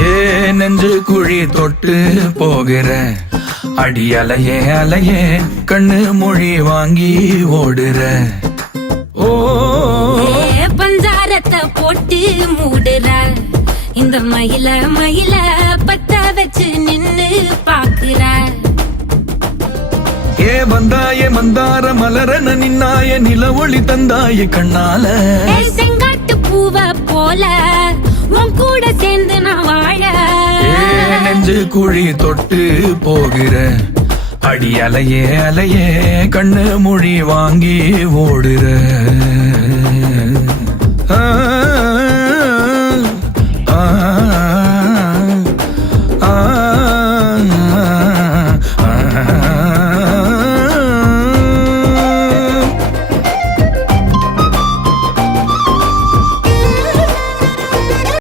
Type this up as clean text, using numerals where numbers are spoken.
ஏ நெஞ்சு குழி தொட்டு போகிற அடி அலையே அலையே கண்ணு மொழி வாங்கி ஓடுற. ஓ பஞ்சாரத்தை போட்டு மூடுற இந்த மயில மயில பத்த வச்சு நின்னு பாக்குற. ஏ வந்தாய மந்தார மலரன நின்னாய நில ஒளி தந்தாய கண்ணால. செங்காட்டு பூவ போல உன் கூட சேர்ந்து நான் வாழ. நெஞ்சு குழி தொட்டு போகிற அடி அலையே அலையே கண்ணு மொழி வாங்கி ஓடுற.